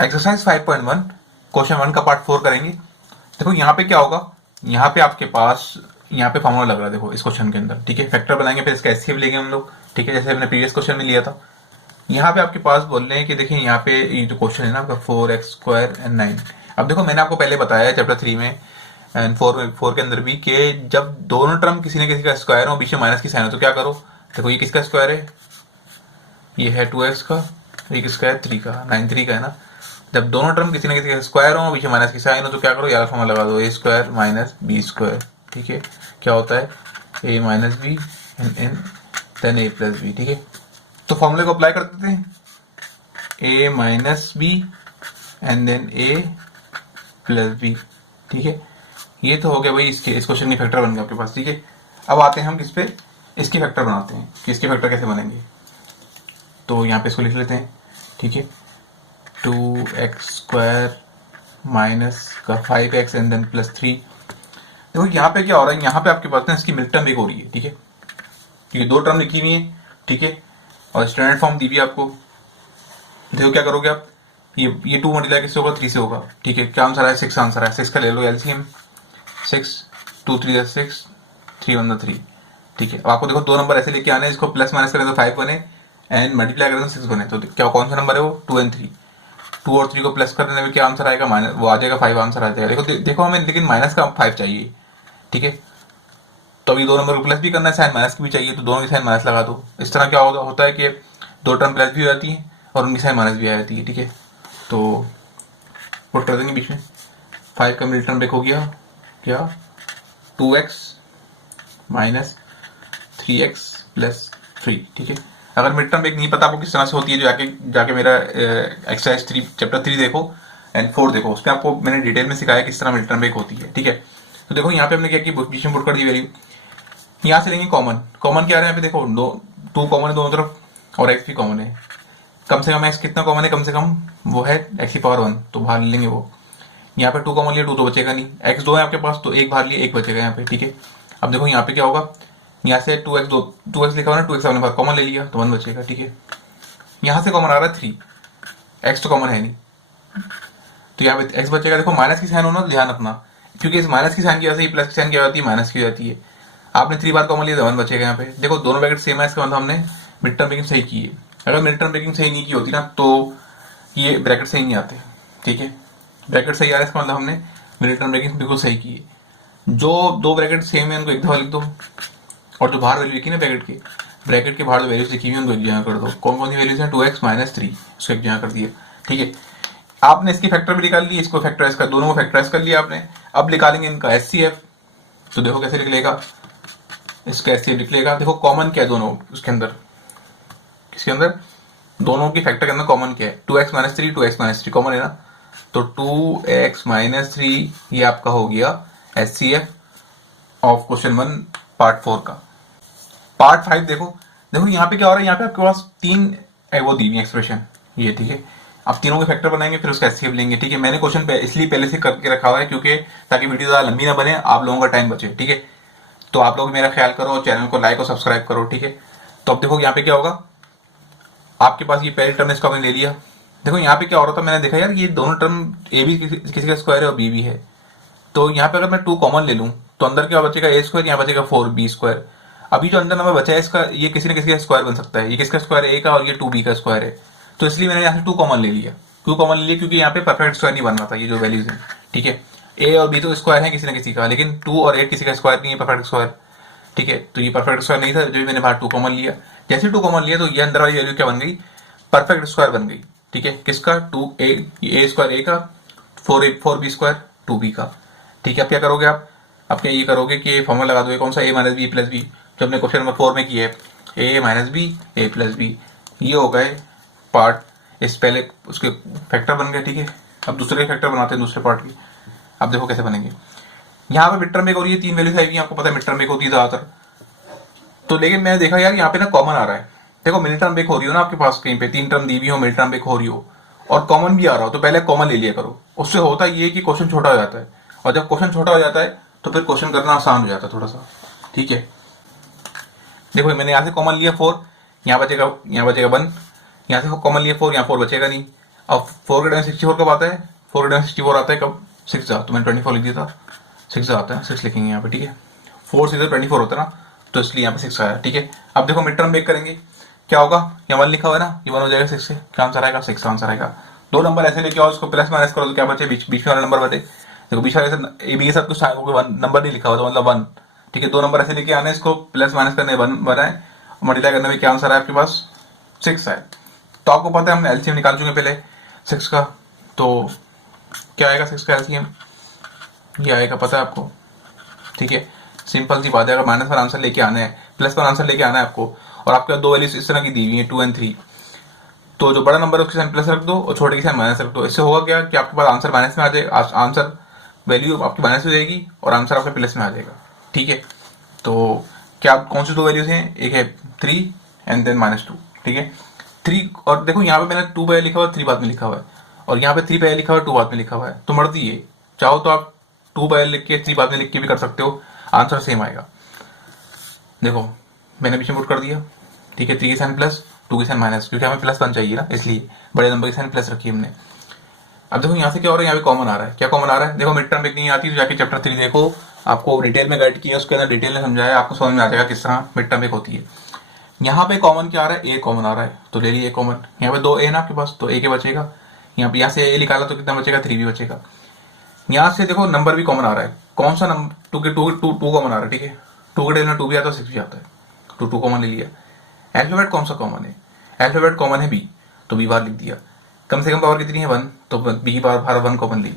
Exercise 5.1 question 1 का part 4 करेंगे। देखो यहाँ पे क्या होगा, यहाँ पे आपके पास यहाँ पे फॉर्मूला लग रहा है, देखो इस क्वेश्चन के अंदर, ठीक है। फैक्टर बनाएंगे, फिर इसका एचसीएफ लेंगे हम लोग, ठीक है, जैसे हमने प्रीवियस क्वेश्चन में लिया था। यहाँ पे आपके पास बोल रहे हैं कि देखिए यहाँ पे ये जो क्वेश्चन है ना आपका 4x² एंड 9। अब देखो मैंने आपको पहले बताया है चैप्टर 3 में एंड 4 के अंदर भी कि जब दोनों टर्म किसी न किसी का स्क्वायर हो, बीच में माइनस की साइन हो, तो क्या करो। देखो ये किसका स्क्वायर है, ये है 2x का, ये किसका है 3 का, 9 3 का है ना। जब दोनों टर्म किसी न किसी का स्क्वायर हो, बीच में माइनस की साइन हो, तो क्या करो, यार फॉर्मूला लगा दो, a² माइनस b², ठीक है। क्या होता है, a minus B and then a plus B, ठीक है। तो फॉर्मूले को अप्लाई कर देते हैं, a minus B and then a plus B, ठीक है। ये तो हो गया भाई इसके, इस क्वेश्चन के फैक्टर बन गए आपके पास, ठीक है। अब आते हैं हम किस पे, इसके फैक्टर बनाते हैं कि इसके फैक्टर कैसे बनेंगे। तो यहाँ पे इसको लिख लेते हैं, ठीक है। 2x² माइनस का 5x एंड देन प्लस 3। देखो यहाँ पे क्या हो रहा है, यहाँ पे आपके पास ना इसकी मिड टर्म एक हो रही है, ठीक है। ये दो टर्म लिखी हुई है, ठीक है, और स्टैंडर्ड फॉर्म दी हुई है आपको। देखो क्या करोगे आप, ये 2 मल्टीप्लाई किससे होगा, 3 से होगा, ठीक है। क्या आंसर है, 6 आंसर है। 6 का ले लो एलसीएम, 6 2 3 6 3 1 3, ठीक है। अब आपको देखो दो नंबर ऐसे लेके आने हैं, इसको प्लस माइनस करें तो 5 बने एंड मल्टीप्लाई करें तो 6 बने। तो क्या कौन सा नंबर है वो, 2 और 3। 2 और 3 को प्लस करने में क्या आंसर आएगा, माइनस, वो आ जाएगा 5 आंसर आ जाएगा। देखो हमें लेकिन माइनस का 5 चाहिए, ठीक है। तो अभी दो नंबर को प्लस भी करना है, साइन माइनस की भी चाहिए, तो दोनों की साइन माइनस लगा दो। इस तरह क्या होता है कि दो टर्म प्लस भी हो जाती है और उनकी साइन माइनस भी आ जाती है, ठीक है। तो पुट कर देंगे बीच में, 5 का मिडिल टर्म ब्रेक हो गया क्या, 2x माइनस 3x प्लस 3, ठीक है। अगर मिड टर्म ब्रेक नहीं पता आपको किस तरह से होती है, जो जाके मेरा एक्सरसाइज 3 चैप्टर 3 देखो एंड 4 देखो, उसमें आपको मैंने डिटेल में सिखाया किस तरह मिड टर्म ब्रेक होती है, ठीक है। तो देखो यहाँ पे हमने क्या किया, बीच में पुट कर दी वैल्यू। यहाँ से लेंगे कॉमन, कॉमन क्या आ रहा है यहाँ पे, देखो 2 कॉमन है दोनों तरफ और x भी कॉमन है। कम से कम x कितना कॉमन है, कम से कम वो है x⁴1, तो बाहर ले लेंगे वो। यहाँ पे 2 कॉमन लिया, 2 तो बचेगा नहीं, x 2 है आपके पास तो 1 बाहर लिया, 1 बचेगा यहाँ पे, ठीक है। अब देखो यहाँ पे क्या होगा, यहाँ से 2x लिखा हुआ ना, 2x हमने कॉमन ले लिया तो 1 बचेगा, ठीक है। यहाँ से कॉमन आ रहा है 3, x तो कॉमन है नहीं, तो यहाँ पे x बचेगा। देखो माइनस की साइन होना, ध्यान रखना, क्योंकि इस माइनस की साइन की वजह से प्लस की साइन क्या होती है, माइनस की जाती है। आपने 3 बार कॉमन लिया तो 1 बचेगा यहाँ पे। देखो दोनों ब्रैकेट सेम है, इसका मतलब हमने मिड टर्म ब्रेकिंग सही की है। अगर मिड टर्म ब्रेकिंग सही नहीं की होती ना, तो ये ब्रैकेट सही नहीं आते, ठीक है। ब्रैकेट सही आ रहा है, इसका मतलब हमने मिड टर्म ब्रेकिंग बिल्कुल सही की है। जो दो ब्रैकेट सेम है उनको एक दफा लिख दो, और जो बाहर वैल्यू लिखी ना ब्रैकेट के बाहर जो वैल्यूज लिखी हुई है उनको एक जगह कर दो। कौन कौन सी वैल्यूज है, 2x माइनस 3, उसको एक जगह कर दिया, ठीक है। आपने इसकी फैक्टर भी निकाल ली, इसको फैक्टराइज कर, दोनों को फैक्टराइज कर लिया आपने। अब निकालेंगे इनका एचसीएफ, तो देखो कैसे लिख लेगा, इसका एचसीएफ लिख लेगा। देखो कॉमन क्या है दोनों, उसके अंदर, किसके अंदर, दोनों की फैक्टर के अंदर कॉमन क्या है, 2x minus 3, 2x minus 3 common है ना, तो 2x माइनस 3 ये आपका हो गया एचसीएफ ऑफ क्वेश्चन 1 पार्ट 4 का। पार्ट 5 देखो यहाँ पे क्या हो रहा है, यहाँ पे आपके पास 3 वो दी हुई एक्सप्रेशन ये, ठीक है। अब तीनों के फैक्टर बनाएंगे, फिर उसका एचसीएफ लेंगे, ठीक है। मैंने क्वेश्चन इसलिए पहले से करके रखा हुआ है क्योंकि ताकि वीडियो ज़्यादा लंबी ना बने, आप लोगों का टाइम बचे, ठीक है। तो आप लोग मेरा ख्याल करो, चैनल को लाइक और सब्सक्राइब करो, ठीक है। तो अब देखो यहाँ पे क्या होगा, आपके पास ये पहले टर्म इसको हमने ले लिया। देखो यहाँ पे क्या हो रहा था, मैंने देखा यार ये दोनों टर्म ए भी किसी का स्क्वायर है और बी भी है, तो यहाँ पे अगर मैं 2 कॉमन ले लूँ तो अंदर क्या बचेगा, a², यहाँ बचेगा 4b²। अभी जो अंदर नंबर बचा है इसका, ये किसी न किसी का स्क्वायर बन सकता है, ये किसका स्क्वायर है, a का, और ये 2b का स्क्वायर है। तो इसलिए मैंने यहाँ से 2 कॉमन ले लिया। क्यों कॉमन ले लिया, क्योंकि यहाँ पे परफेक्ट स्क्वायर नहीं बन रहा था, ये जो वैल्यूज है, ठीक है। a और b तो स्क्वायर है किसी न किसी का, लेकिन 2 और 8 किसी का स्क्वायर नहीं है, परफेक्ट स्क्वायर, ठीक है। तो ये परफेक्ट स्क्वायर नहीं था, जो मैंने बाहर 2 कॉमन लिया। जैसे 2 कॉमन लिया तो ये अंदर वाली वैल्यू क्या बन गई, परफेक्ट स्क्वायर बन गई, ठीक है। किसका, 2a, a² a का, 4b² 2b का, ठीक है। अब क्या करोगे आप, अब क्या ये करोगे कि फॉर्मूला लगा दो, कौन सा, a minus B plus B, जो हमने क्वेश्चन नंबर 4 में किया है, a minus B A plus B. ये हो गए पार्ट, इस पहले उसके फैक्टर बन गए, ठीक है। अब दूसरे फैक्टर बनाते हैं दूसरे पार्ट की। अब देखो कैसे बनेंगे, यहाँ पे मिड टर्म ब्रेक हो रही है, 3 वैल्यूज आएगी, आपको पता है मिड टर्म ब्रेक होती है ज्यादातर। तो लेकिन मैंने देखा यार यहाँ पे ना कॉमन आ रहा है। देखो मिड टर्म ब्रेक हो रही हो ना आपके पास, कहीं पे 3 टर्म दी हुई हो, मिड टर्म ब्रेक हो रही हो और कॉमन भी आ रहा हो, तो पहले कॉमन ले लिया करो। उससे होता ये कि क्वेश्चन छोटा हो जाता है, और जब क्वेश्चन छोटा हो जाता है तो फिर क्वेश्चन करना आसान हो जाता है थोड़ा सा, ठीक है। देखो मैंने यहाँ से कॉमन लिया 4, यहाँ बचेगा 1, यहाँ से कॉमन लिया 4, यहाँ 4 बचेगा नहीं। अब 4 ग्रेटर 64 कब आता है? 4 ग्रेटर 64 आता है कब? 6 जा, तो मैंने 24 लिख दिया था, 6 जा आता है, 6 लिखेंगे यहाँ पे, ठीक है। 4 सीधे 24 होता है ना, तो इसलिए यहाँ पे 6 आया, ठीक है। अब देखो मिड टर्म ब्रेक करेंगे, क्या होगा? यहाँ 1 लिखा हुआ है ना, ये 1 हो जाएगा 6 से, क्या आंसर आएगा? 6 आंसर आएगा। दो नंबर ऐसे लेके आओ, इसको प्लस माइनस करो तो क्या बचे? बीच में वाला नंबर बचे। देखो बीच वाले ए बी के साथ कुछ नंबर नहीं लिखा हुआ, तो मतलब 1, ठीक है। दो नंबर ऐसे लेके आने, इसको प्लस माइनस करने 1 बनाए, मल्टीप्लाई करने में क्या आंसर है आपके पास? 6 है। तो आपको पता है हमने एलसीएम निकाल चुके पहले 6 का, तो क्या आएगा 6 का एलसीएम? ये आएगा, पता है आपको, ठीक है। सिंपल सी बात है, अगर माइनस पर आंसर लेके आना है, प्लस पर आंसर लेके आना है आपको, और आपके पास दो वैल्यूज इस तरह की दी हुई है 2 और 3, तो जो बड़ा नंबर है उसके साथ प्लस रख दो और छोटे के साथ माइनस रख दो। इससे होगा क्या कि आपके पास आंसर माइनस में आ जाएगा, आंसर वैल्यू आपकी माइनस हो जाएगी और आंसर आपका प्लस में आ जाएगा, ठीक है। तो क्या कौन सी दो वैल्यूज हैं? एक है 3 एंड देन -2, ठीक है। 3, और देखो यहाँ पे मैंने 2 पहले लिखा हुआ है, 3 बाद में लिखा हुआ है, और यहाँ पे 3 पहले लिखा हुआ है, 2 बाद में लिखा हुआ है। तो मर्जी है, चाहो तो आप 2 पहले लिख के 3 बाद में लिख के भी कर सकते हो, आंसर सेम आएगा। देखो मैंने बीच में पुट कर दिया, ठीक है। 3 के साइन प्लस, 2 के साइन माइनस, क्योंकि हमें प्लस 1 चाहिए ना, इसलिए बड़े नंबर के साइन प्लस रखी हमने। अब देखो यहाँ से क्या हो रहा है, यहाँ पे कॉमन आ रहा है। क्या कॉमन आ रहा है? देखो मिड टर्म ब्रेक नहीं आती तो जाके चैप्टर 3 देखो, आपको डिटेल में गाइड किया, उसके अंदर डिटेल में समझाया, आपको समझ में आ जाएगा किस तरह मिड टर्म ब्रेक होती है। यहाँ पे कॉमन क्या आ रहा है? ए कॉमन आ रहा है, तो ले लिए कॉमन। यहाँ पे 2 ए ना आपके पास, तो ए के बचेगा। यहाँ पे यहाँ से ए निकाला तो कितना बचेगा? 3 भी बचेगा। यहाँ से देखो नंबर भी कॉमन आ रहा है, कौन सा नंबर? 2 कॉमन आ रहा है, ठीक है। 2 के डेल में 2 भी आता है, 6 भी आता है, तो 2 कॉमन ले लिया। अल्फाबेट कौन सा कॉमन है? अल्फाबेट कॉमन है बी, तो बी बार लिख दिया। कम से कम पावर कितनी है? 1, तो बी की पावर 1 कॉमन ली,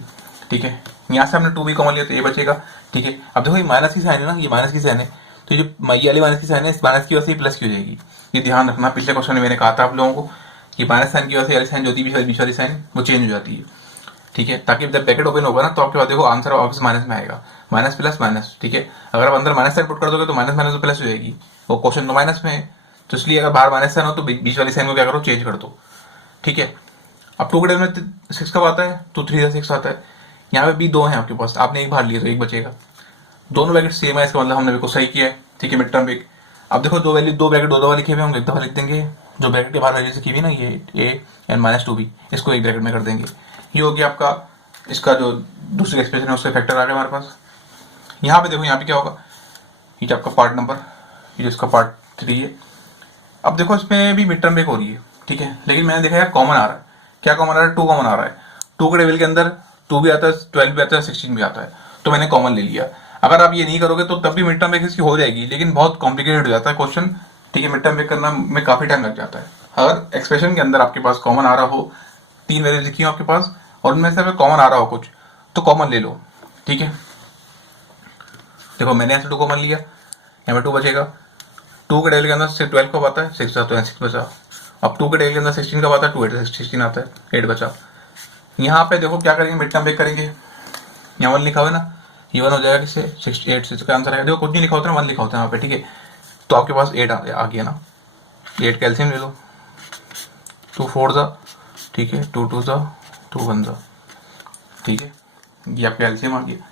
ठीक है। यहाँ से हमने 2 भी कॉमन लिया, तो ये बचेगा, ठीक है। अब देखो ये माइनस की साइन है ना, ये माइनस की साइन है, तो ये वाली माइनस की साइन है, इस माइनस की वजह से प्लस की हो जाएगी। ये ध्यान रखना, पिछले क्वेश्चन में मैंने कहा था आप लोगों को कि माइनस साइन की वजह से वाली साइन जो होती है बीच वाली साइन वो चेंज हो जाती है, ठीक है। ताकि जब ब्रैकेट ओपन होगा ना, तो आपके पास देखो आंसर वापस माइनस में आएगा, माइनस प्लस माइनस, ठीक है। अगर आप अंदर माइनस साइन पुट कर दोगे तो माइनस माइनस तो प्लस हो जाएगी, वो क्वेश्चन तो माइनस में है, तो इसलिए अगर बाहर माइनस साइन हो तो बीच वाली साइन को क्या करो? चेंज कर दो, ठीक है। अब 2 के डेल में 6 कब आता है? तो 3 6 आता है। यहाँ पे भी 2 है आपके पास, आपने एक बाहर लिया तो एक बचेगा। दोनों ब्रैकेट सेम है, इसका मतलब हमने बिल्कुल सही किया है, ठीक है। Mid term break. अब देखो दो वैल्यू, दो ब्रैकेट दो दफा लिखे हुए होंगे, एक दफा लिख देंगे। जो ब्रैकेट के बाहर वैल्यू लिखी हुई ना, ये ए एंड -2 भी, इसको एक ब्रैकेट में कर देंगे। ये हो गया आपका, इसका जो दूसरी एक्सप्रेशन है उसका फैक्टर आ गया हमारे पास। यहाँ पे देखो, यहाँ पे क्या होगा? ये आपका पार्ट नंबर, ये इसका पार्ट 3 है। अब देखो इसमें भी मिड टर्म ब्रेक हो रही है, ठीक है, लेकिन मैंने देखा यार कॉमन आ रहा है। क्या कॉमन आ रहा है? 2 कॉमन आ रहा है। 2 के टेबल के अंदर 2 भी आता है, 12 भी आता है, 16 भी आता है, तो मैंने कॉमन ले लिया। अगर आप ये नहीं करोगे तो तब भी मिड टर्म ब्रेक इसकी हो जाएगी, लेकिन बहुत कॉम्प्लिकेटेड हो जाता है क्वेश्चन, ठीक है। मिड टर्म ब्रेक करना में काफी टाइम लग जाता है। अगर एक्सप्रेशन के अंदर आपके पास कॉमन आ रहा हो, 3 वैल्यू लिखी हो आपके पास, और उनमें से अगर कॉमन आ रहा हो कुछ, तो कॉमन ले लो, ठीक है। देखो मैंने यहाँ से 2 कॉमन लिया, यहाँ पे 2 बचेगा। 2 के टेबल के अंदर से 12 कब आता है? 6 आता है, 6 बचा। अब 2 के टेबल के अंदर 16 कब आता है? 2 8 16 आता है, 8 बचा। यहाँ पे देखो क्या करेंगे? मिड टर्म ब्रेक करेंगे। यहाँ 1 लिखा हुआ है ना, ये 1 हो जाएगा किससे? 68 से। इसका आंसर आएगा, देखो कुछ नहीं लिखा होता ना, 1 लिखा होता है यहाँ पे, ठीक है। तो आपके पास 8 आ गया ना, 8 कैल्शियम ले लो, 2 4 जा, ठीक है, 2 2 जा, 2 1 जा, ठीक है, ये आपका कैल्शियम आ गया।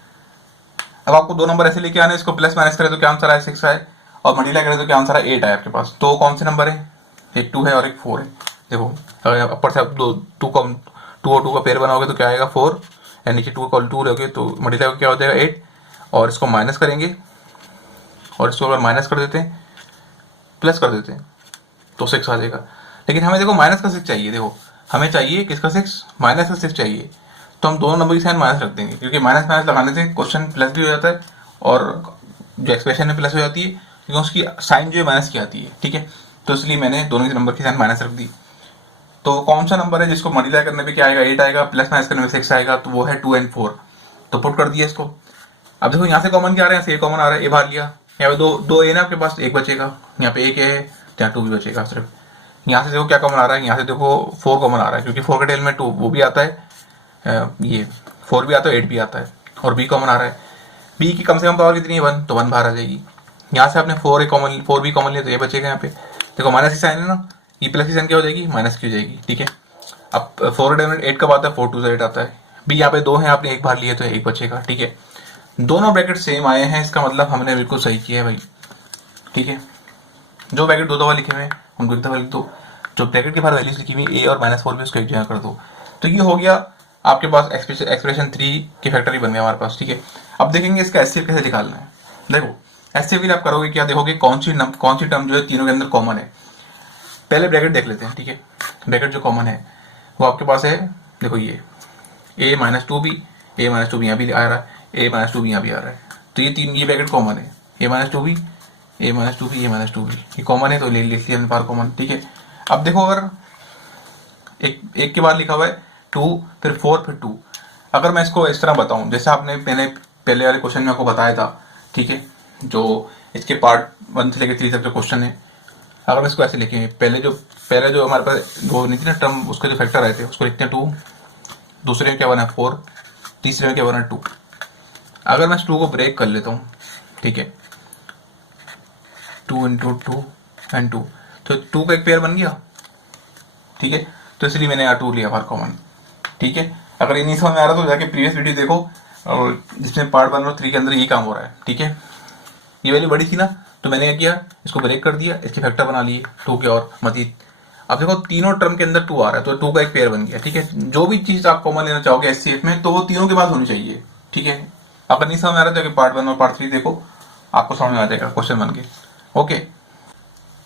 अब आपको दो नंबर ऐसे लेके आने, इसको प्लस माइनस करें तो क्या आंसर आए? 6 आए, और मल्टीप्लाई करें तो क्या आंसर आए? 8 आए आपके पास। तो कौन से नंबर है? एक 2 है और एक 4 है। देखो अगर अपर से आप 2 और 2 का पेयर बनाओगे तो क्या आएगा? 4, या नीचे 2 कॉल 2 लोगे तो मल्टीप्लाई क्या हो जाएगा? 8, और इसको माइनस करेंगे, और इसको अगर माइनस कर देते हैं, प्लस कर देते हैं, तो 6 आ जाएगा। लेकिन हमें देखो माइनस का 6 चाहिए, देखो हमें चाहिए किसका 6? माइनस का 6 चाहिए, तो हम दोनों नंबर की साइन माइनस रख देंगे, क्योंकि माइनस माइनस लगाने से क्वेश्चन प्लस भी हो जाता है, और जो एक्सप्रेशन है प्लस हो जाती है, क्योंकि उसकी साइन जो है माइनस की आती है, ठीक है। तो इसलिए मैंने दोनों के नंबर की साइन माइनस रख दी। तो कौन सा नंबर है जिसको मल्टीप्लाई करने पे क्या आएगा? 8 आएगा, प्लस माइनस करने में 6 आएगा, तो वो है 2 और 4। तो पुट कर दिया इसको। अब देखो यहाँ से कॉमन क्या आ रहा है? यहाँ से कॉमन आ रहा है, ए बाहर लिया। यहाँ पे दो ए ना आपके पास, एक बचेगा, यहाँ पे एक है, यहाँ 2 भी बचेगा सिर्फ। यहाँ से देखो क्या कॉमन आ रहा है? यहाँ से देखो 4 कॉमन आ रहा है, क्योंकि 4 के टेल में 2 वो भी आता है, ये 4 भी आता है, 8 भी आता है, और बी कॉमन आ रहा है। बी की कम से कम पावर कितनी है? 1, तो 1 बाहर आ जाएगी। यहाँ से आपने 4 भी कॉमन लिया, तो ये बचेगा। यहाँ पे देखो माइनस की साइन है ना, ये प्लस की साइन क्या हो जाएगी? माइनस की हो जाएगी, ठीक है। अब 4 डेल 8 कब आता है? 4 2 8 आता है। बी यहाँ पे 2 है, आपने एक बाहर लिए तो एक बचेगा, ठीक है। दोनों ब्रैकेट सेम आए हैं, इसका मतलब हमने बिल्कुल सही किया है भाई, ठीक है। जो ब्रैकेट 2 दफा लिखे हुए हैं उनको एक दफा लिख दो, जो ब्रैकेट के बाहर वैल्यूज लिखी हुई ए और -4 भी उसको एक जगह कर दो। तो ये हो गया आपके पास एक्सप्रेशन 3 की फैक्टर ही बन गया हमारे पास, ठीक है। अब देखेंगे इसका एचसीएफ कैसे निकालना है। देखो एचसीएफ के लिए आप करोगे क्या, देखोगे कौन सी टर्म जो है तीनों के अंदर कॉमन है। पहले ब्रैकेट देख लेते हैं, ठीक है। ब्रैकेट जो कॉमन है वो आपके पास है, देखो ये a minus two B, A minus two B यहाँ भी आ रहा है, ए माइनस टू बी यहाँ भी आ रहा है, तो ये तीन, ये ब्रैकेट कॉमन है, ए minus two B, A minus two B, A minus two B, ये कॉमन है तो ले लिया बार कॉमन, ठीक है। अब देखो अगर एक के बाद लिखा हुआ है 2 फिर 4 फिर 2, अगर मैं इसको इस तरह बताऊं जैसे आपने पहले वाले क्वेश्चन में आपको बताया था, ठीक है, जो इसके पार्ट 1 से लेकर 3 तक जो क्वेश्चन है, अगर मैं इसको ऐसे लिखे, पहले जो हमारे पास वो नहीं थी ना टर्म, उसके जो फैक्टर आए थे उसको लिखते हैं 2, दूसरे में क्या बना 4, तीसरे में क्या बना 2। अगर मैं इस 2 को ब्रेक कर लेता हूँ, ठीक है, 2 इंटू 2 एंड 2, तो 2 का एक पेयर बन गया, ठीक है। तो इसलिए मैंने यहाँ 2 लिया बार कॉमन, ठीक है। अगर ये नहीं समझ में आ रहा तो जाके प्रीवियस वीडियो देखो, और जिसमें पार्ट 1 और 3 के अंदर यही काम हो रहा है, ठीक है। ये वैल्यू बड़ी थी ना, तो मैंने क्या किया, इसको ब्रेक कर दिया, इसके फैक्टर बना लिए 2 के और मजीद। अब देखो तीनों टर्म के अंदर 2 आ रहा है, तो 2 का एक पेयर बन गया, ठीक है। जो भी चीज आप कॉमन लेना चाहोगे एचसीएफ में, तो वो तीनों के पास होनी चाहिए, ठीक है। अगर नहीं समझ में आ रहा तो पार्ट 1 और पार्ट 3 देखो, आपको समझ में आ जाएगा क्वेश्चन बन के, ओके।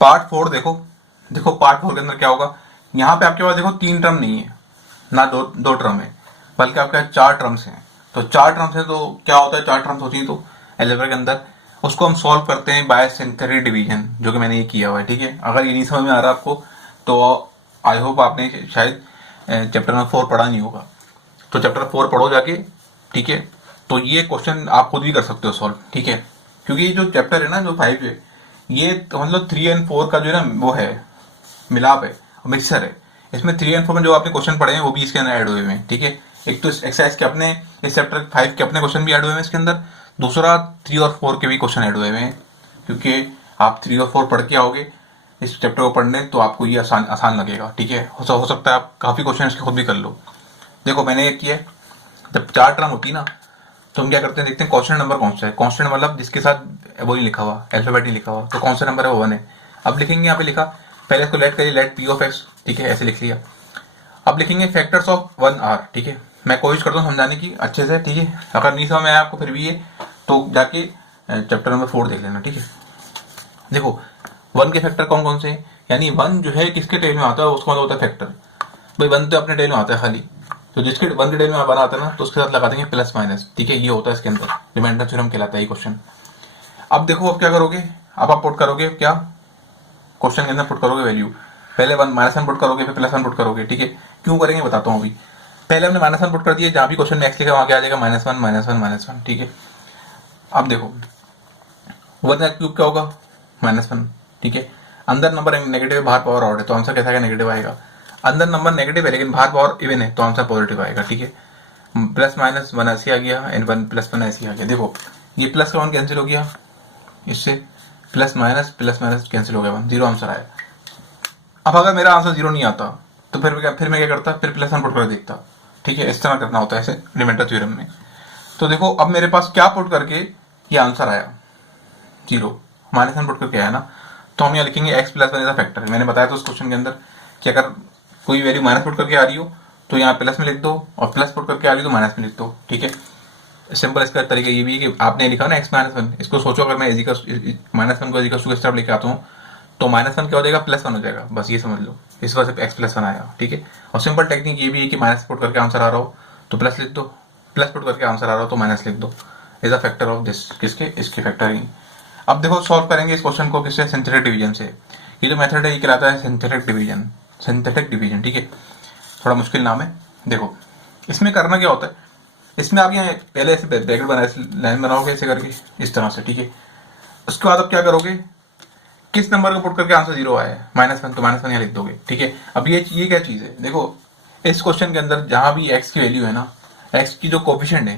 पार्ट 4 देखो पार्ट 4 के अंदर क्या होगा, यहाँ पे आपके पास देखो 3 टर्म नहीं है ना, दो टर्म है, बल्कि आपके पास 4 टर्म्स हैं। तो 4 टर्म्स है तो क्या होता है, 4 टर्म्स होती है तो अलजेब्रा के अंदर उसको हम सॉल्व करते हैं बाय सिंथेटिक डिवीजन, जो कि मैंने ये किया हुआ है, ठीक है। अगर ये नहीं समझ में आ रहा आपको तो आई होप आपने शायद चैप्टर नंबर 4 पढ़ा नहीं होगा, तो चैप्टर 4 पढ़ो जाके, ठीक है। तो ये क्वेश्चन आप खुद भी कर सकते हो सॉल्व, ठीक है, क्योंकि ये जो चैप्टर है ना, जो 5 है, ये तो मतलब 3 और 4 का जो है ना वो है मिलाप है, मिक्सर है। इसमें 3 और 4 में जो आपने क्वेश्चन पढ़े हैं वो भी इसके अंदर ऐड हुए हैं, ठीक है। एक तो एक्सरसाइज के अपने, इस चैप्टर 5 के अपने क्वेश्चन भी ऐड हुए हैं इसके अंदर, दूसरा 3 और 4 के भी क्वेश्चन ऐड हुए हैं, क्योंकि आप 3 और 4 पढ़ के आओगे इस चैप्टर को पढ़ने, तो आपको ये आसान लगेगा, ठीक है। हो सकता है आप काफी क्वेश्चन इसके खुद भी कर लो। देखो मैंने ये किया, जब 4 टर्म होती ना, तो हम क्या करते हैं, देखते हैं कांस्टेंट नंबर कौन सा है। कांस्टेंट मतलब जिसके साथ वो नहीं लिखा हुआ, अल्फाबेट नहीं लिखा हुआ, तो कौन सा नंबर है वो 1 है। अब लिखेंगे यहाँ पे लिखा, पहले इसको लेट करिए, लेट पी ऑफ एक्स, ठीक है, ऐसे लिख लिया। अब लिखेंगे फैक्टर्स ऑफ 1 आर, ठीक है। मैं कोशिश करता हूँ समझाने की अच्छे से, ठीक है। अगर नहीं समझ में आया आपको फिर भी ये, तो जाके चैप्टर नंबर 4 देख लेना, ठीक है। देखो 1 के फैक्टर कौन कौन से हैं, यानी 1 जो है किसके टेल में आता है उसका मतलब होता है फैक्टर। भाई 1 तो अपने टेल में आता है खाली, तो जिसके 1 के टेल में बना आता है ना, तो उसके साथ लगा देंगे प्लस माइनस, ठीक है। ये होता है इसके अंदर, रिमाइंडर थ्योरम कहलाता है ये क्वेश्चन। अब देखो अब क्या करोगे, अब आप पुट करोगे क्या, क्वेश्चन के अंदर पुट करोगे वैल्यू, पहले 1 -1 पुट करोगे, फिर +1 पुट करोगे, ठीक है। क्यों करेंगे बताता हूँ अभी। पहले हमने -1 पुट कर दिया, जहां भी क्वेश्चन में एक्स लिखा वहां क्या आ जाएगा, -1 -1 -1, ठीक है। अब देखो 1 का क्यूब क्या होगा, -1, ठीक है। अंदर नंबर नेगेटिव है, बाहर पावर ऑड है, तो आंसर कैसा आएगा, नेगेटिव आएगा। अंदर नंबर नेगेटिव है लेकिन बाहर पावर इवन है, तो आंसर पॉजिटिव आएगा, ठीक है। +-1 ऐसे आ गया एंड 1+1 ऐसे आ गया। देखो ये प्लस का 1 कैंसिल हो गया, इससे प्लस माइनस कैंसिल हो गया, 1 0 आंसर आया। अब अगर मेरा आंसर 0 नहीं आता तो फिर मैं क्या करता, फिर +1 पुट कर देखता, ठीक है। इस तरह करना होता है ऐसे रिमाइंडर थ्योरम में। तो देखो अब मेरे पास क्या पुट करके ये आंसर आया 0, -1 पुट करके आया ना, तो हम यहाँ लिखेंगे x+1 इज अ फैक्टर। मैंने बताया था उस क्वेश्चन के अंदर कि अगर कोई वैल्यू माइनस पुट करके आ रही हो तो यहाँ प्लस में लिख दो, और प्लस पुट करके आ रही हो तो माइनस में लिख दो, ठीक है। सिंपल इसका तरीका ये भी है कि आपने लिखा ना x-1, इसको सोचो अगर मैं -1 को इक्वल टू इस तरफ लेके आता हूँ तो -1 क्या हो जाएगा, +1 हो जाएगा, बस ये समझ लो। इस वजह से x+1 आया, ठीक है। और सिंपल टेक्निक ये भी है कि माइनस पुट करके आंसर आ रहा हो तो प्लस लिख दो, प्लस पुट करके आंसर आ रहा हो तो माइनस लिख दो। Is a factor of this, किसके, इसके फैक्टर ही। अब देखो सॉल्व करेंगे इस क्वेश्चन को किससे, सिंथेटिक डिवीजन से। ये जो मेथड है ये कहलाता है सिंथेटिक डिवीजन, ठीक है। थोड़ा मुश्किल नाम है। देखो इसमें करना क्या होता है, इसमें आप यहाँ पहले ऐसे ब्रैकेट बनाए, लाइन बनाओगे ऐसे करके इस तरह से, ठीक है। उसके बाद आप क्या करोगे, किस नंबर को पुट करके आंसर 0 आया है, -1, तो -1 यहाँ लिख दोगे, ठीक है। अब ये क्या चीज है, देखो इस क्वेश्चन के अंदर जहां भी x की वैल्यू है ना, x की जो कोफिशिएंट है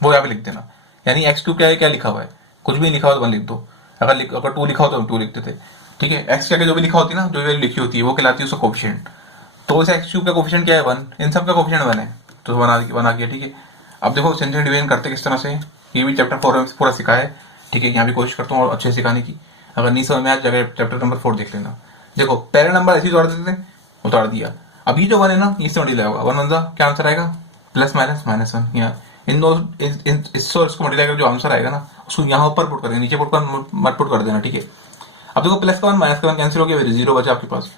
वो यहाँ पे लिख देना। यानी x2 क्या है, क्या लिखा हुआ है, कुछ भी लिखा हो तो 1 लिख दो, अगर 2 लिखा हो तो 2 लिखते थे, ठीक है। x के आगे जो भी लिखा होती है ना, जो वैल्यू लिखी होती है वो कहलाती है उसका कोफिशिएंट। तो इस x3 का कोफिशिएंट क्या है, 1, इन सब का कोफिशिएंट 1 है, तो 1 आ गया, ठीक है। अब देखो सिंथेटिक डिवीजन करते किस तरह से, ये भी चैप्टर 4 में पूरा सिखाया है, ठीक है। यहाँ भी कोशिश करता हूँ और अच्छे से सिखाने की। अगर नहीं समझ में आया जगह चैप्टर नंबर 4 देख लेना। देखो पहले नंबर ऐसे ही उतार देते थे, उतार दिया। अब ये जो वन है ना, इससे मल्टीप्लाई होगा, वन वन सा क्या आंसर आएगा, प्लस माइनस माइनस वन। यहाँ इन दो इससे और इसको मल्टीप्लाई कर जो आंसर आएगा ना, उसको यहाँ ऊपर पुट कर देना, नीचे पुट कर मत पुट कर देना, ठीक है। अब देखो प्लस का वन माइनस का वन कैंसिल हो गया, फिर जीरो बचा आपके पास।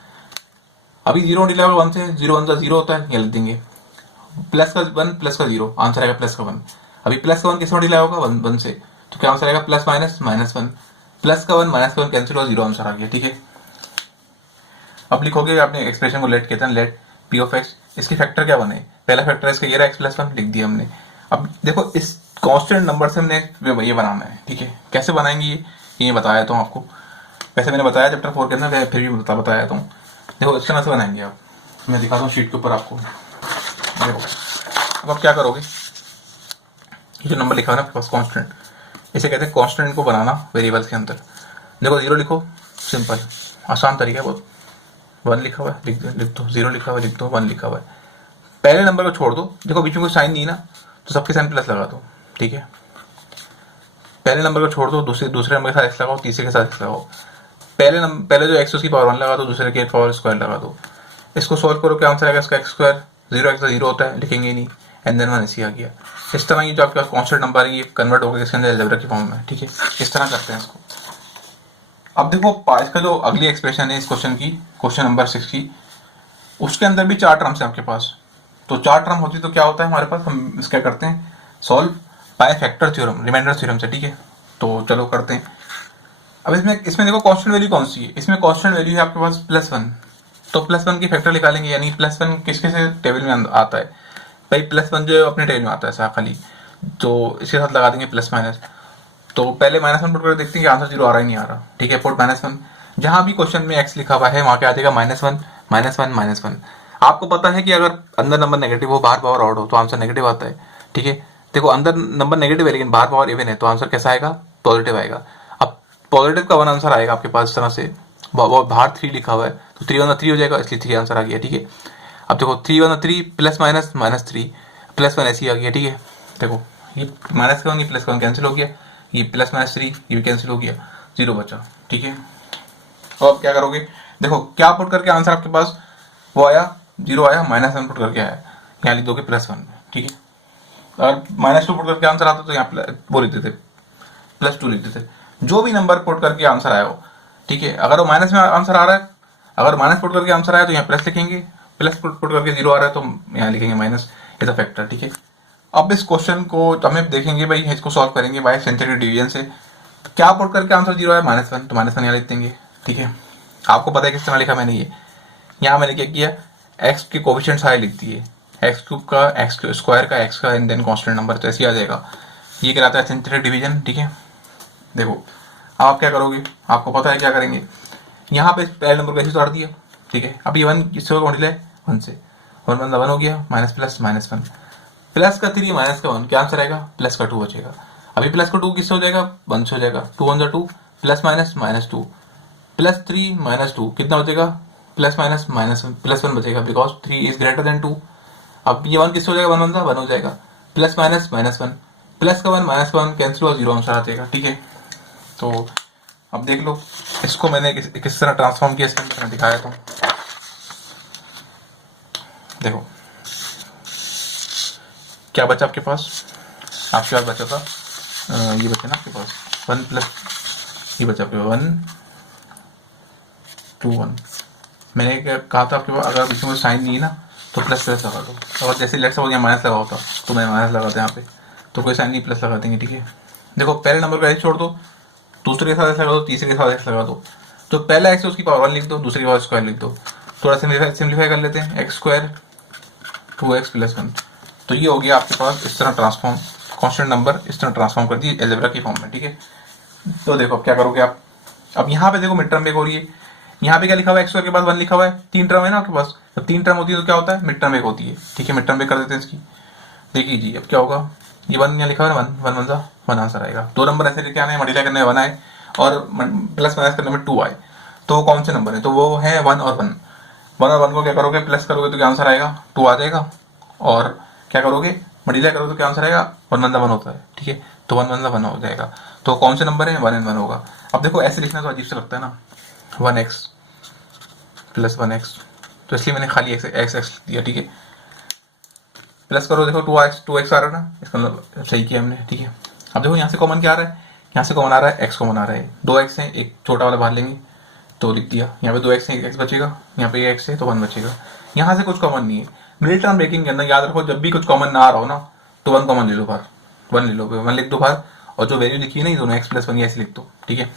अभी जीरो मल्टीप्लाई होगा वन से, जीरो वन सा जीरो होता है, ये लिख देंगे प्लस का वन प्लस का जीरो, आंसर आएगा प्लस का वन। अभी प्लस का वन किससे मल्टीप्लाई होगा, वन वन से, तो क्या आंसर आएगा plus minus minus one. Plus का वन माइनस का वन कैंसिल हुआ, जीरो आंसर आ गया, ठीक है। अब लिखोगे आपने एक्सप्रेशन को लेट कहते हैं, लेट पी ऑफ एक्स, इसकी फैक्टर क्या बने, पहला फैक्टर इसका ये रहा एक्स प्लस वन, लिख दिया हमने। अब देखो इस कांस्टेंट नंबर से हमने ये बनाना है, ठीक है। कैसे बनाएंगे ये बताया तो आपको, वैसे मैंने बताया चैप्टर 4 के अंदर, फिर भी बताया तो देखो इस तरह से बनाएंगे आप, मैं दिखाता हूँ शीट के ऊपर आपको। देखो अब आप क्या करोगे, ये जो नंबर लिखा है ना आपके पास कांस्टेंट, इसे कहते हैं कांस्टेंट को बनाना वेरिएबल्स के अंदर। देखो जीरो लिखो, सिंपल आसान तरीका है बहुत, वन लिखा हुआ है लिख दो, जीरो लिखा हुआ है लिख दो, वन लिखा हुआ है। पहले नंबर को छोड़ दो, देखो बीच में कोई साइन नहीं ना, तो सबके साइन प्लस लगा दो, ठीक है। पहले नंबर को छोड़ दो, दूसरे नंबर के साथ एक्स लगाओ, तीसरे के साथ एक्स लगाओ। पहले जो एक्स उसकी पावर वन लगा दो, दूसरे के पावर स्क्वायर लगा दो। इसको सोल्व करो, क्या आंसर आएगा इसका x square, zero x zero होता है, लिखेंगे नहीं, एंड देन वन ऐसे आ गया। इस तरह ये जो आपके पास कॉन्स्टेंट नंबर है ये कन्वर्ट होकर इसके अंदर अलजेब्रा की फॉर्म में, ठीक है। इस तरह करते हैं इसको। अब देखो इसका जो अगली एक्सप्रेशन है इस क्वेश्चन की, क्वेश्चन नंबर 6 की, उसके अंदर भी चार टर्म्स है आपके पास। तो चार टर्म होती तो क्या होता है हमारे पास, हम इसका करते हैं solve by factor theorem, remainder theorem से, ठीक है। तो चलो करते हैं। अब इसमें देखो कांस्टेंट वैल्यू कौन सी है, इसमें कांस्टेंट वैल्यू है आपके पास प्लस वन, तो प्लस वन की फैक्टर निकालेंगे, यानी प्लस वन किसके से टेबल में आता है भाई, प्लस वन जो अपने टेबल में आता है ऐसा खाली, तो इसके साथ लगा देंगे प्लस माइनस। तो पहले माइनस वन पुट करके देखते हैं कि आंसर जीरो आ रहा ही नहीं आ रहा, ठीक है। पुट माइनस वन, जहां भी क्वेश्चन में एक्स लिखा हुआ है वहां क्या आ जाएगा minus one minus one minus one. आपको पता है कि अगर अंदर नंबर नेगेटिव हो, बाहर पावर ऑड हो, तो आंसर नेगेटिव आता है, ठीक है। देखो अंदर नंबर नेगेटिव है लेकिन बाहर पावर इवन है, तो आंसर कैसा आएगा, पॉजिटिव आएगा। अब पॉजिटिव का वन आंसर आएगा आपके पास इस तरह से, बाहर थ्री लिखा हुआ है तो थ्री वन थ्री हो जाएगा, इसलिए थ्री आंसर आ गया, ठीक है। अब देखो three one three plus minus minus three plus one ऐसे ही आ गया, ठीक है। देखो ये माइनस का वन, ये प्लस का वन कैंसिल हो गया, ये प्लस माइनस थ्री ये भी कैंसिल हो गया, जीरो बचा, ठीक है। तो अब क्या करोगे, देखो क्या पुट करके आंसर आपके पास वो आया, जीरो आया, माइनस वन पुट करके आया, यहाँ लिख दोगे प्लस वन, ठीक है। अगर माइनस टू पुट करके आंसर आता तो यहाँ वो लिख देते प्लस टू लिख देते, जो भी नंबर पुट करके आंसर आया हो, ठीक है। अगर वो माइनस में आंसर आ रहा है, अगर माइनस पुट करके आंसर आया तो यहाँ प्लस लिखेंगे, प्लस पुट करके जीरो आ रहा है तो यहाँ लिखेंगे माइनस, इज अ फैक्टर, ठीक है। अब इस क्वेश्चन को हमें देखेंगे भाई, इसको सॉल्व करेंगे बाय सिंथेटिक डिवीजन से। क्या पुट करके आंसर जीरो है, माइनस वन, तो माइनस वन यहाँ लिख देंगे, ठीक है। आपको पता है किस तरह लिखा मैंने ये, यहाँ मैंने क्या किया, एक्स के कोफिशिएंट सारे लिख दिए, एक्स क्यूब का, एक्स स्क्वायर का, एक्स का, एंड देन कांस्टेंट नंबर, तो ऐसे ही आ जाएगा। ये कहलाता है सिंथेटिक डिवीजन, ठीक है। देखो आप क्या करोगे, आपको पता है क्या करेंगे, यहाँ पे पहले नंबर को ऐसे उतार दिया, ठीक है। अब ये वन किससे होगा, मल्टीप्लाई वन से, वन वन वन हो गया, minus plus minus one, plus का थ्री माइनस का वन, क्या आंसर आएगा, प्लस का टू बचेगा। अभी प्लस का टू किससे हो जाएगा, वन से हो जाएगा, टू वन जा two, plus minus minus two, plus three minus two कितना बचेगा, plus minus minus one, plus one बचेगा, because three is greater than two. अब ये वन किससे हो जाएगा, वन वन जा वन हो जाएगा, plus minus minus one, plus का वन माइनस वन कैंसिल हुआ, जीरो आंसर आ जाएगा, ठीक है। तो अब देख लो इसको मैंने किस तरह ट्रांसफॉर्म किया, इसके अंदर दिखाया था। देखो क्या बचा आपके पास बचा था ये बचा ना आपके पास वन प्लस, ये बचा आपके पास वन टू वन। मैंने क्या कहा था आपके पास, अगर इसमें साइन नहीं है ना तो प्लस प्लस लगा दो, अगर जैसे लेट्स सपोज यहाँ माइनस लगा होता तो मैं माइनस लगाता यहाँ पे, तो कोई साइन नहीं, प्लस लगा देंगे, ठीक है। देखो पहले नंबर को ऐसे छोड़ दो, दूसरे के साथ ऐसा लगा दो, तीसरे के साथ ऐसा लगा दो, तो पहला एक्स उसकी पावर वन लिख दो, दूसरे की पावर स्क्वायर लिख दो, थोड़ा सिंप्लीफाई कर लेते हैं, X square two X plus one, तो ये हो गया आपके पास इस तरह ट्रांसफॉर्म, कांस्टेंट नंबर इस तरह ट्रांसफॉर्म कर दी अलजेब्रा की फॉर्म में, ठीक है। तो देखो अब क्या करोगे आप, अब यहाँ पे देखो मिड टर्म एक हो रही है, यहाँ पे क्या लिखा हुआ है, एक्स के बाद वन लिखा हुआ है, तीन टर्म है ना आपके पास, जब तीन टर्म होती है तो क्या होता है, मिड टर्म एक होती है, ठीक है। मिड टर्म एक कर देते हैं इसकी, देखिए जी अब क्या होगा, ये वन यहाँ लिखा हुआ है वन वन वन सा वन आंसर आएगा, दो नंबर ऐसे लेके आने, मल्टीप्लाई करने वन आए और प्लस माइनस करने में टू आए, तो कौन से नंबर है, तो वो है वन और वन। वन और वन को क्या करोगे, प्लस करोगे तो क्या आंसर आएगा, टू आ जाएगा, और क्या करोगे मल्टीप्लाई करोगे तो क्या आंसर आएगा, वन वन वन होता है, ठीक है। तो वन वन वन हो जाएगा, तो कौन से नंबर है, वन एंड वन होगा। अब देखो ऐसे लिखना तो अजीब से लगता है ना, one x plus one x तो इसलिए मैंने खाली एक्स दिया, ठीक है। प्लस करो, देखो 2x आ रहा है ना, इसका मतलब सही किया हमने, ठीक है। अब देखो यहाँ से कॉमन क्या आ रहा है, यहाँ से कॉमन आ रहा है एक्स कॉमन आ रहा है, 2x है, एक छोटा वाला बाहर लेंगे तो लिख दिया, यहाँ पे 2x है, एक्स बचेगा, यहाँ पे x है तो 1 बचेगा। यहाँ से कुछ कॉमन नहीं है। मिडिल टर्म ब्रेकिंग के अंदर याद रखो, जब भी कुछ कॉमन ना आ रहा हो ना तो 1 कॉमन ले लो बाहर, 1 ले लो, 1 लिख दो बाहर, और जो वैल्यू लिखी है ना ये दोनों x+1 ऐसे लिख दो, ठीक है।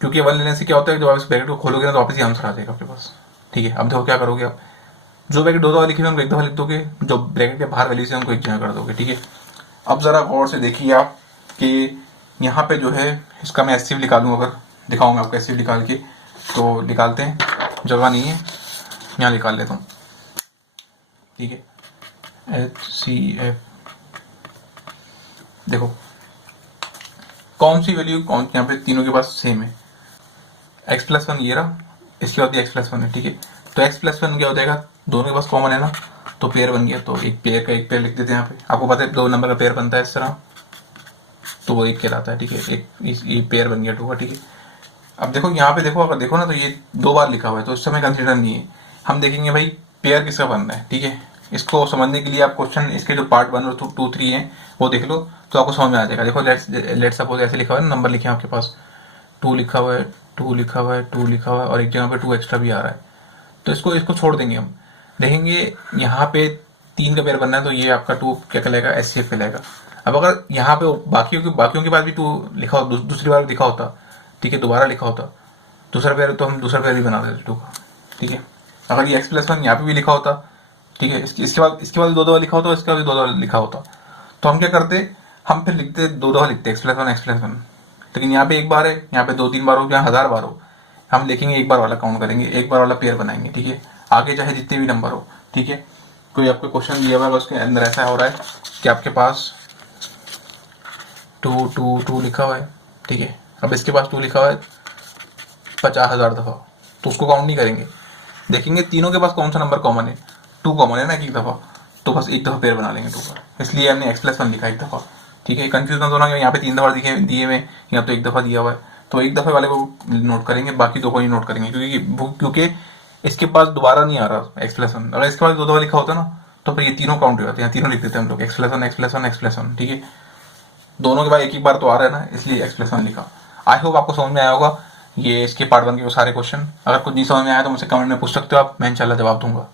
क्योंकि 1 लेने से क्या होता है, जब आप इस ब्रैकेट को खोलोगे ना तो वापस ही आंसर आ जाएगा आपके पास, ठीक है। अब देखो क्या करोगे आप, जो ब्रैकेट 2 दफा लिखी है उनको 1 दफा लिख दोगे, जो ब्रैकेट के बाहर वैल्यू से उनको 1 जगह कर दोगे, ठीक है। अब जरा गौर से देखिए आप कि यहाँ पे जो है इसका मैं एचसीएफ निकाल दूँ, अगर दिखाऊंगा आपको एचसीएफ निकाल के, तो निकालते हैं, जगह नहीं है यहाँ निकाल लेता हूँ, ठीक है। एचसीएफ देखो कौन सी वैल्यू कौन, यहाँ पे तीनों के पास सेम है, x+1 ये रहा, इसके बाद x+1 है, ठीक है। तो x+1 क्या हो जाएगा, दोनों के पास कॉमन है ना, तो पेयर बन गया, तो एक पेयर का एक पेयर लिख देते हैं यहाँ पे। आपको पता है 2 नंबर का पेयर बनता है इस तरह, तो वो 1 कहलाता है, ठीक है। ये पेयर बन गया 2 का, ठीक है। अब देखो यहाँ पे देखो, अगर देखो ना तो ये 2 बार लिखा हुआ है, तो इस समय कंसिडर नहीं है। हम देखेंगे भाई पेयर किसका बनना है, ठीक है। इसको समझने के लिए आप क्वेश्चन इसके जो पार्ट 1 और 2, 3 है वो देख लो, तो आपको समझ में आ जाएगा। देखो लेट्स सपोज ऐसे लिखा हुआ है, नंबर लिखे हैं आपके पास, 2 लिखा हुआ है, 2 लिखा हुआ है, 2 लिखा हुआ है, और एक जगह पे 2 एक्स्ट्रा भी आ रहा है, तो इसको छोड़ देंगे हम। देखेंगे यहाँ पे 3 का पेयर बनना है, तो ये आपका 2 क्या कहलाएगा, एचसीएफ कहलाएगा। अब अगर यहाँ पे बाकियों के पास भी 2 लिखा हो, दूसरी बार लिखा होता, ठीक है, दोबारा लिखा होता दूसरा पेयर, तो हम दूसरा पेयर ही बना देते 2 का, ठीक है। अगर ये x+1 यहाँ पे भी लिखा होता, ठीक है, इसके बाद 2 दफा लिखा होता, इसके बाद 2 दफा लिखा होता, तो हम क्या करते, हम फिर लिखते 2 दफा लिखते x+1। लेकिन यहाँ पे 1 बार है, यहाँ पे 2-3 बार हो, यहाँ 1000 बार हो, हम लिखेंगे 1 बार वाला काउंट करेंगे, 1 बार वाला पेयर बनाएंगे, ठीक है। आगे चाहे जितने भी नंबर हो, ठीक है। कोई आपको क्वेश्चन दिया हुआ है उसके अंदर ऐसा हो रहा है कि आपके पास 2 लिखा हुआ है, ठीक है। अब इसके पास 2 लिखा हुआ है 50,000 दफा, तो उसको काउंट नहीं करेंगे, देखेंगे तीनों के पास कौन सा नंबर कॉमन है, 2 कॉमन है ना एक दफा, तो बस 1 दफा पेयर बना लेंगे 2 का, इसलिए हमने x+1 लिखा 1 दफा, ठीक है। कंफ्यूज ना होना, यहाँ पे 3 दफा दिए हुए, यहाँ तो 1 दफा दिया हुआ है, तो 1 दफे वाले को नोट करेंगे, बाकी 2 को नहीं नोट करेंगे, क्योंकि इसके पास दोबारा नहीं आ रहा x+1। अगर इसके पास 2 दफा लिखा होता ना तो फिर ये तीनों काउंट हो जाते हैं, तीनों लिख देते हैं हम लोग, x+1, ठीक है। दोनों के बाद एक बार तो आ रहा है ना, इसलिए x+1 लिखा। आई होप आपको समझ में आया होगा ये इसके पार्ट 1 के सारे क्वेश्चन। अगर कुछ नहीं समझ में आया तो मुझसे कमेंट में पूछ सकते हो आप, मैं इंशाल्लाह जवाब दूंगा।